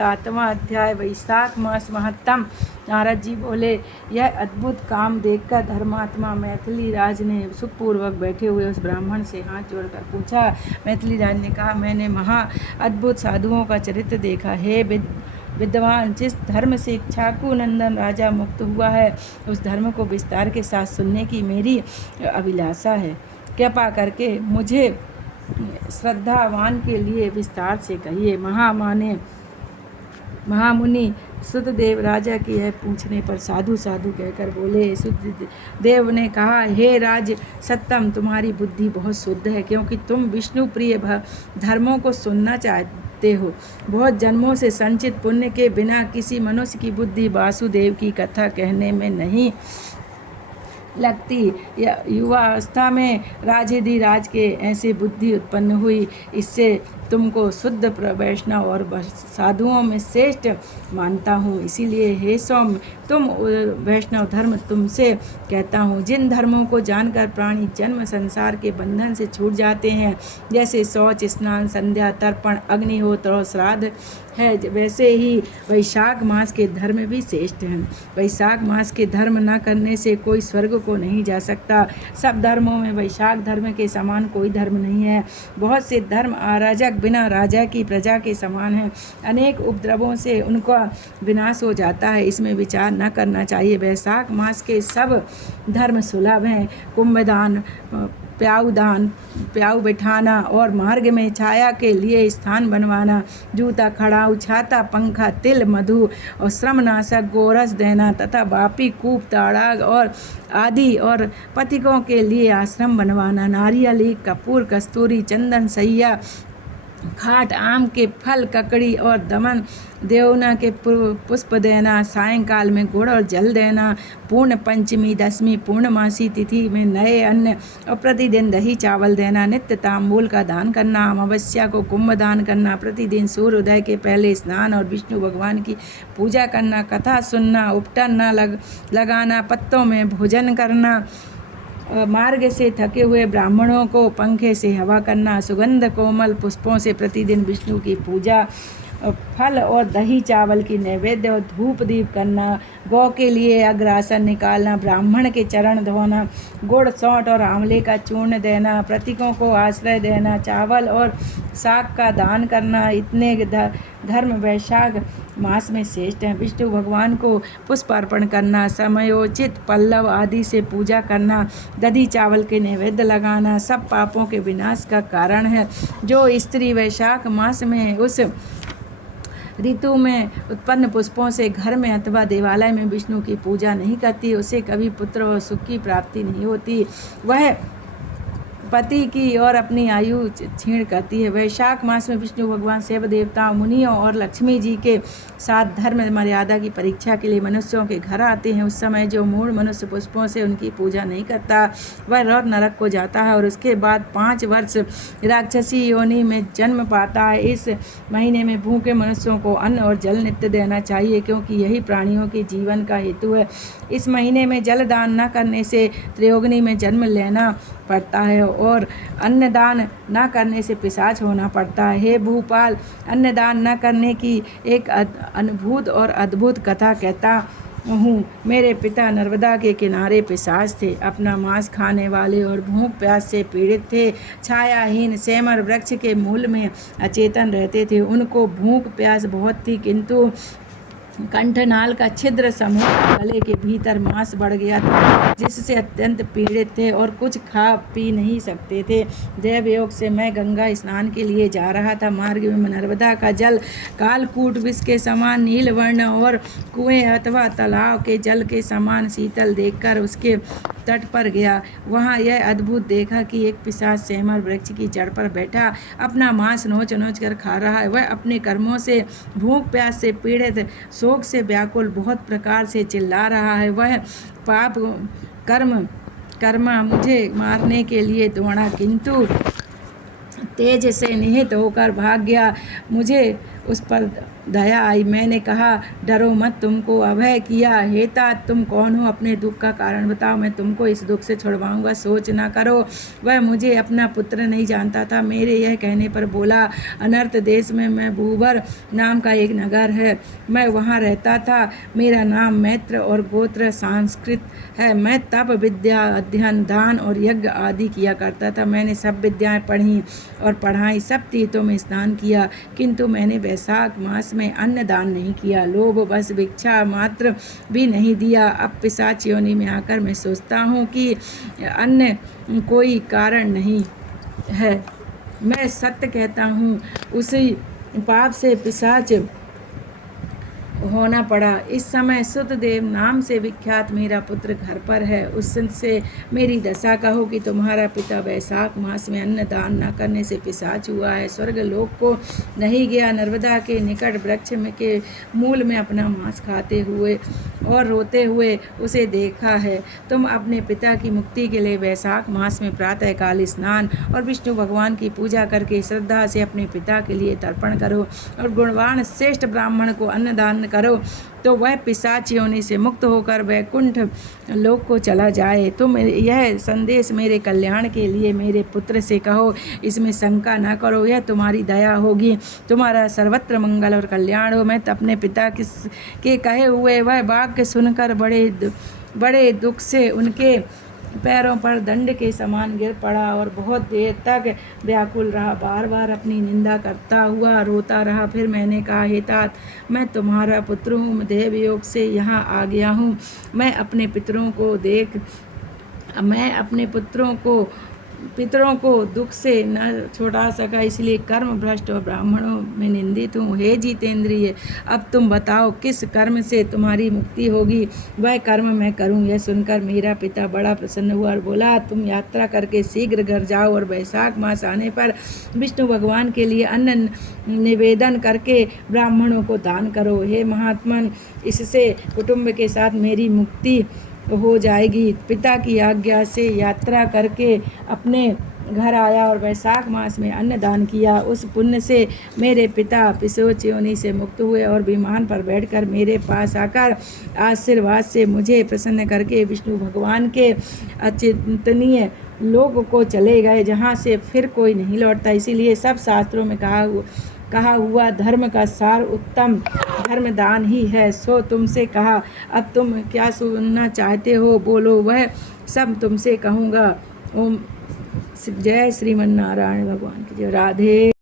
7वां अध्याय। वैशाख मास महत्तम। नारद जी बोले, यह अद्भुत काम देखकर धर्मात्मा मैथिली राज ने सुखपूर्वक बैठे हुए उस ब्राह्मण से हाथ जोड़कर पूछा। मैथिली राज ने कहा, मैंने महा अद्भुत साधुओं का चरित्र देखा है। विद्वान, जिस धर्म से इक्ष्वाकु नंदन राजा मुक्त हुआ है, उस धर्म को विस्तार के साथ सुनने की मेरी अभिलाषा है। कृपा करके मुझे श्रद्धावान के लिए विस्तार से कहिए। महामुनि सुतदेव राजा की यह पूछने पर साधु साधु कहकर बोले। सुतदेव ने कहा, हे राज सत्तम, तुम्हारी बुद्धि बहुत शुद्ध है, क्योंकि तुम विष्णु प्रिय धर्मों को सुनना चाहते हो। बहुत जन्मों से संचित पुण्य के बिना किसी मनुष्य की बुद्धि वासुदेव की कथा कहने में नहीं लगती। युवावस्था में राज के ऐसे बुद्धि उत्पन्न हुई। इससे तुमको शुद्ध वैष्णव और साधुओं में श्रेष्ठ मानता हूँ। इसीलिए हे सौम्य, तुम वैष्णव धर्म तुमसे कहता हूँ। जिन धर्मों को जानकर प्राणी जन्म संसार के बंधन से छूट जाते हैं, जैसे शौच, स्नान, संध्या, तर्पण, अग्निहोत्र और श्राद्ध है, वैसे ही वैशाख मास के धर्म भी श्रेष्ठ हैं। वैशाख मास के धर्म न करने से कोई स्वर्ग को नहीं जा सकता। सब धर्मों में वैशाख धर्म के समान कोई धर्म नहीं है। बहुत से धर्म अराजक बिना राजा की प्रजा के समान हैं। अनेक उपद्रवों से उनका विनाश हो जाता है। इसमें विचार न करना चाहिए। वैशाख मास के सब धर्म सुलभ हैं। कुंभदान, प्याऊ बिठाना और मार्ग में छाया के लिए स्थान बनवाना, जूता, खड़ाऊ, छाता, पंखा, तिल, मधु और श्रमनाशक गोरस देना तथा बापी, कूप, ताड़ाग और आदि और पथिकों के लिए आश्रम बनवाना, नारियल, कपूर, कस्तूरी, चंदन, सैया, खाट, आम के फल, ककड़ी और दमन, देवना के पुष्प देना, सायंकाल में गुड़ और जल देना, पूर्ण पंचमी, दशमी, पूर्णमासी तिथि में नए अन्न और प्रतिदिन दही चावल देना, नित्य तांबूल का दान करना, अमावस्या को कुंभ दान करना, प्रतिदिन सूर्योदय के पहले स्नान और विष्णु भगवान की पूजा करना, कथा सुनना, उपटन न लगाना, पत्तों में भोजन करना, मार्ग से थके हुए ब्राह्मणों को पंखे से हवा करना, सुगंध कोमल पुष्पों से प्रतिदिन विष्णु की पूजा, फल और दही चावल की नैवेद्य और धूप दीप करना, गौ के लिए अग्रासन निकालना, ब्राह्मण के चरण धोना, गुड़, सौंठ और आंवले का चूर्ण देना, प्रतीकों को आश्रय देना, चावल और साग का दान करना, इतने धर्म वैशाख मास में श्रेष्ठ हैं। विष्णु भगवान को पुष्प अर्पण करना, समयोचित पल्लव आदि से पूजा करना, दही चावल के नैवेद्य लगाना सब पापों के विनाश का कारण है। जो स्त्री वैशाख मास में उस ऋतु में उत्पन्न पुष्पों से घर में अथवा देवालय में विष्णु की पूजा नहीं करती, उसे कभी पुत्र और सुख की प्राप्ति नहीं होती। वह पति की और अपनी आयु क्षीण करती है। वैशाख मास में विष्णु भगवान शिव देवताओं, मुनियों और लक्ष्मी जी के साथ धर्म मर्यादा की परीक्षा के लिए मनुष्यों के घर आते हैं। उस समय जो मूढ़ मनुष्य पुष्पों से उनकी पूजा नहीं करता, वह रौर नरक को जाता है और उसके बाद 5 वर्ष राक्षसी योनि में जन्म पाता है। इस महीने में भूखे मनुष्यों को अन्न और जल नित्य देना चाहिए, क्योंकि यही प्राणियों के जीवन का हेतु है। इस महीने में जल दान न करने से त्रियोगनी में जन्म लेना पड़ता है और अन्नदान न करने से पिशाच होना पड़ता है। हे भूपाल, अन्नदान न करने की एक अद्भुत और अद्भुत कथा कहता हूँ। मेरे पिता नर्मदा के किनारे पिशाच थे, अपना मांस खाने वाले और भूख प्यास से पीड़ित थे। छायाहीन सेमर वृक्ष के मूल में अचेतन रहते थे। उनको भूख प्यास बहुत थी, किंतु कंठनाल का छिद्र समूह गले के भीतर मांस बढ़ गया था, जिससे अत्यंत पीड़ित थे और कुछ खा पी नहीं सकते थे। देव योग से मैं गंगा स्नान के लिए जा रहा था। मार्ग में नर्मदा का जल कालकूट विष के समान नील वर्ण और कुएं अथवा तालाब के जल के समान शीतल देखकर उसके तट पर गया। वहाँ यह अद्भुत देखा कि एक पिशाच सेमर वृक्ष की जड़ पर बैठा अपना मांस नोच नोच कर खा रहा है। वह अपने कर्मों से भूख प्यास से पीड़ित, शोक से व्याकुल बहुत प्रकार से चिल्ला रहा है। वह पाप कर्म मुझे मारने के लिए दौड़ा, किंतु तेज से निहित होकर भाग गया। मुझे उस पर दया आई। मैंने कहा, डरो मत, तुमको अभय किया। हे तात, तुम कौन हो? अपने दुख का कारण बताओ, मैं तुमको इस दुख से छुड़वाऊंगा, सोच ना करो। वह मुझे अपना पुत्र नहीं जानता था। मेरे यह कहने पर बोला, अनर्थ देश में मैं भूवर नाम का एक नगर है, मैं वहाँ रहता था। मेरा नाम मैत्र और गोत्र संस्कृत है। मैं तप, विद्या, अध्ययन, दान और यज्ञ आदि किया करता था। मैंने सब विद्याएं पढ़ी और पढ़ाई, सब तीर्थों में स्नान किया, किंतु मैंने वैशाख मास में अन्न दान नहीं किया, लोभ बस भिक्षा मात्र भी नहीं दिया। अब पिशाच योनि में आकर मैं सोचता हूँ कि अन्य कोई कारण नहीं है। मैं सत्य कहता हूँ, उसी पाप से पिशाच होना पड़ा। इस समय सुतदेव नाम से विख्यात मेरा पुत्र घर पर है। उससे मेरी दशा कहो कि तुम्हारा पिता वैशाख मास में अन्न दान न करने से पिशाच हुआ है, स्वर्ग लोक को नहीं गया, नर्मदा के निकट वृक्ष में के मूल में अपना मांस खाते हुए और रोते हुए उसे देखा है। तुम अपने पिता की मुक्ति के लिए वैशाख मास में प्रातःकाल स्नान और विष्णु भगवान की पूजा करके श्रद्धा से अपने पिता के लिए तर्पण करो और गुणवान श्रेष्ठ ब्राह्मण को अन्नदान करो, तो वह पिशाच योनि से मुक्त होकर वैकुंठ लोक को चला जाए। तुम यह संदेश मेरे कल्याण के लिए मेरे पुत्र से कहो, इसमें शंका न करो, यह तुम्हारी दया होगी, तुम्हारा सर्वत्र मंगल और कल्याण हो। मैं अपने पिता के कहे हुए वह वाक्य सुनकर बड़े दुख से उनके पैरों पर दंड के समान गिर पड़ा और बहुत देर तक व्याकुल रहा, बार बार अपनी निंदा करता हुआ रोता रहा। फिर मैंने कहा, हे तात, मैं तुम्हारा पुत्र हूँ, देव योग से यहाँ आ गया हूँ। मैं अपने पितरों को दुख से न छुड़ा सका, इसलिए कर्म भ्रष्ट और ब्राह्मणों में निंदित हूँ। हे जितेंद्रिय, अब तुम बताओ किस कर्म से तुम्हारी मुक्ति होगी, वह कर्म मैं करूँ। यह सुनकर मेरा पिता बड़ा प्रसन्न हुआ और बोला, तुम यात्रा करके शीघ्र घर जाओ और वैशाख मास आने पर विष्णु भगवान के लिए अन्न निवेदन करके ब्राह्मणों को दान करो। हे महात्मन, इससे कुटुंब के साथ मेरी मुक्ति हो जाएगी। पिता की आज्ञा से यात्रा करके अपने घर आया और वैशाख मास में अन्न दान किया। उस पुण्य से मेरे पिता पिशाच योनि से मुक्त हुए और विमान पर बैठकर मेरे पास आकर आशीर्वाद से मुझे प्रसन्न करके विष्णु भगवान के अचिंतनीय लोक को चले गए, जहाँ से फिर कोई नहीं लौटता। इसीलिए सब शास्त्रों में कहा हुआ धर्म का सार उत्तम धर्मदान ही है। सो तुमसे कहा, अब तुम क्या सुनना चाहते हो, बोलो, वह सब तुमसे कहूँगा। ओम जय श्रीमन नारायण भगवान की जय। राधे।